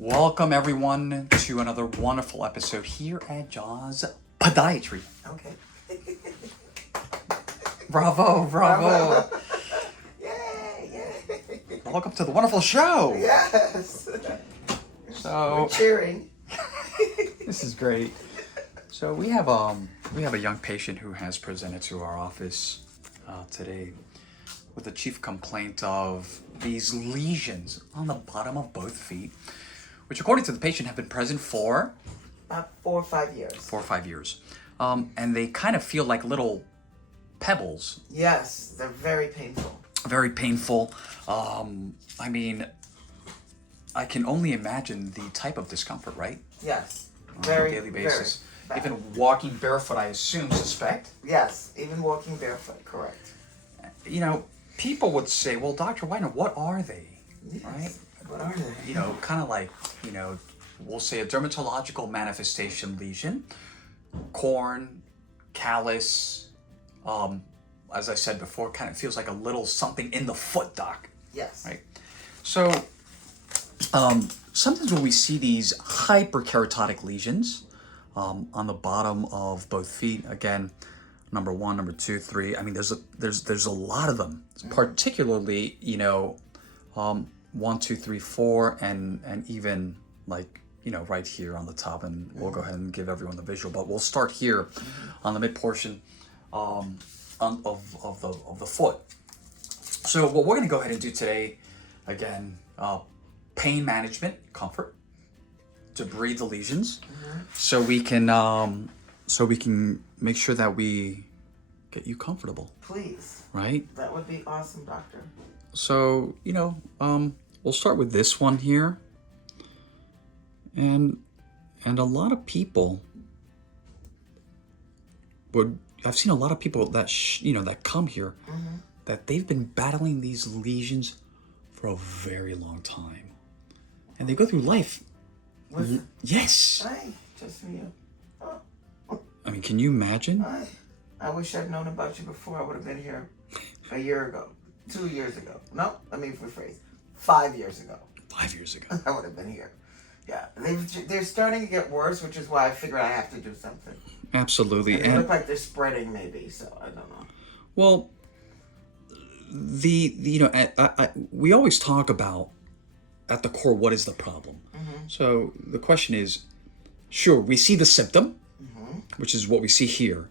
Welcome everyone to another wonderful episode here at Jaws Podiatry. Okay. Bravo, bravo. Yay. Welcome to the wonderful show. Yes. So We're cheering. this is great. So we have a young patient who has presented to our office today with the chief complaint of these lesions on the bottom of both feet, which according to the patient have been present for About 4 or 5 years. 4 or 5 years. And they kind of feel like little pebbles. Yes, they're very painful. Very painful. I mean, I can only imagine the type of discomfort, right? Yes. On a daily basis. Very bad. Even walking barefoot, I suspect. Yes, even walking barefoot, correct. You know, people would say, well, Dr. Wagner, what are they? Yes. Right? What are they? You know, kind of like, we'll say a dermatological manifestation lesion, corn, callus, as I said before, kind of feels like a little something in the foot, doc. Yes. Right? So, sometimes when we see these hyperkeratotic lesions on the bottom of both feet, again, number 1, number 2, 3. I mean, there's a lot of them, particularly 1, 2, 3, 4, and even like right here on the top. And we'll go ahead and give everyone the visual, but we'll start here on the mid portion of the foot. So what we're going to go ahead and do today, again, pain management, comfort, debride the lesions, so we can make sure that we get you comfortable. Please. Right? That would be awesome, doctor. So, we'll start with this one here. And a lot of people I've seen a lot of people that that come here that they've been battling these lesions for a very long time. And they go through life. Yes. Hi, just for you. I mean, can you imagine? I wish I'd known about you before. I would have been here a year ago, 2 years ago. No, let me rephrase. 5 years ago. 5 years ago. I would have been here. Yeah, they're starting to get worse, which is why I figured I have to do something. Absolutely. And they look like they're spreading, maybe. So I don't know. Well, we always talk about at the core what is the problem. So the question is, sure, we see the symptom, which is what we see here.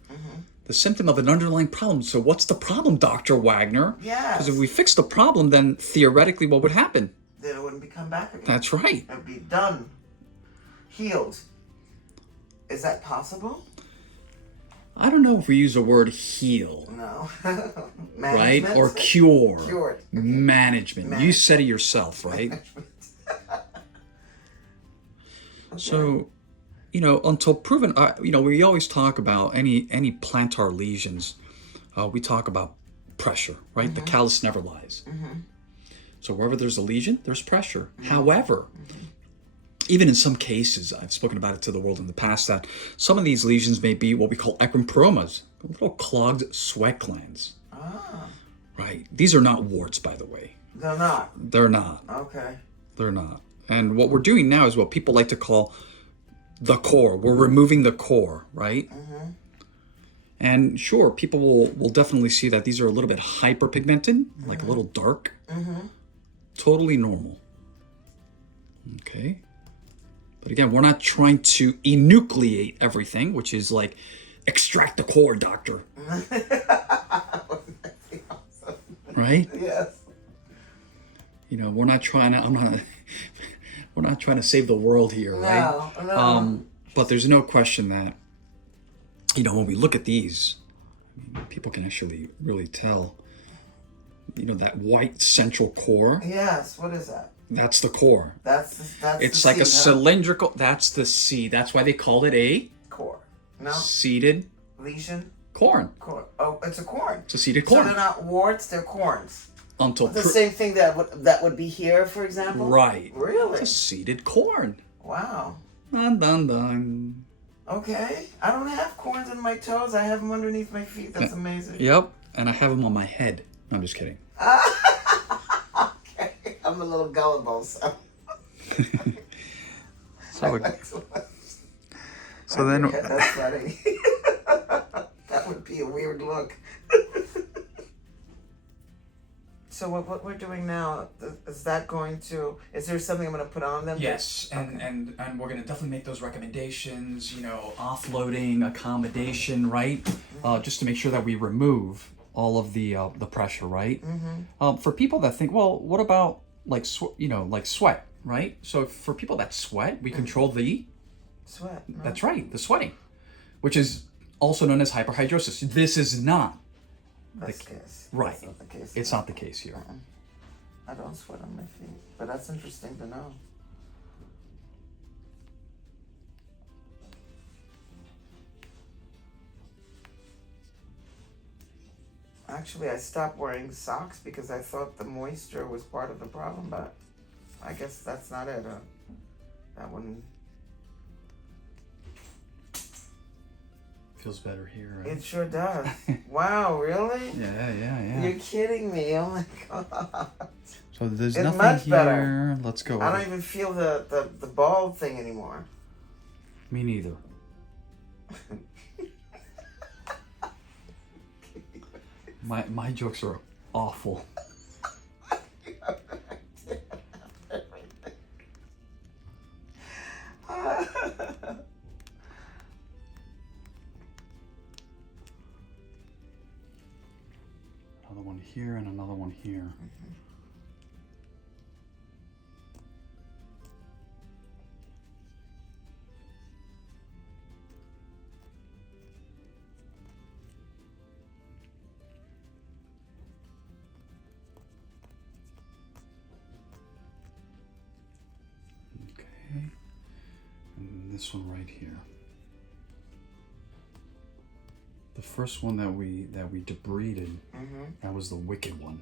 The symptom of an underlying problem. So what's the problem, Dr. Wagner? Yes. Because if we fix the problem, then theoretically what would happen? Then it wouldn't come back again. That's right. It'd be done. Healed. Is that possible? I don't know if we use the word heal. No. Right? Or cure. Cured. Okay. Management. You said it yourself, right? Okay. So, until proven, we always talk about any plantar lesions. We talk about pressure, right? The callus never lies. So wherever there's a lesion, there's pressure. However, even in some cases, I've spoken about it to the world in the past, that some of these lesions may be what we call eccrimporomas, little clogged sweat glands. Right? These are not warts, by the way. They're not. They're not. Okay. They're not. And what we're doing now is what people like to call the core. We're removing the core, right? And sure, people will definitely see that these are a little bit hyperpigmented, like a little dark. Totally normal. Okay. But again, we're not trying to enucleate everything, which is like extract the core, doctor. Right? Yes. We're not trying to. We're not trying to save the world here, right? No. But there's no question that, when we look at these, people can actually really tell, that white central core. Yes. What is that? That's the core. It's like the a seed, cylindrical. That's the seed. That's why they called it a core. No. seeded Lesion. corn. Corn. Oh, it's a corn. It's a seeded So corn. they're not warts. They're corns. Until The same thing that would be here, for example. right. Really? It's a seeded corn. Wow. Dun dun dun. Okay. I don't have corns on my toes. I have them underneath my feet. That's amazing. Yep. And I have them on my head. No, I'm just kidding. Okay. I'm a little gullible, so. So, so On then, your head, that's funny. That would be a weird look. So what we're doing now, is that going to, is there something I'm going to put on them? yes, and we're gonna definitely make those recommendations. You know, offloading, accommodation, right? Just to make sure that we remove all of the pressure, right? For people that think, well, what about like like sweat, right? So for people that sweat, we control the Sweat. No? That's right, the sweating, which is also known as hyperhidrosis. This is not That's the case. right. That's not the case. It's not the case here. I don't sweat on my feet, but that's interesting to know. Actually, I stopped wearing socks because I thought the moisture was part of the problem, but I guess that's not it. That wouldn't. Feels better here. Right? It sure does. Wow, really? Yeah. You're kidding me. Oh my god. So there's It's nothing much here. better. Let's go. I don't even feel the bald thing anymore. Me neither. My jokes are awful. Another one here and another one here. Okay, and this one right here. The first one that we debrided, that was the wicked one.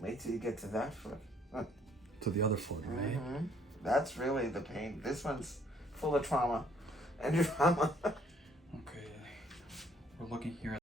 Wait till you get to that foot. To the other foot, right? That's really the pain. This one's full of trauma and drama. Okay, we're looking here at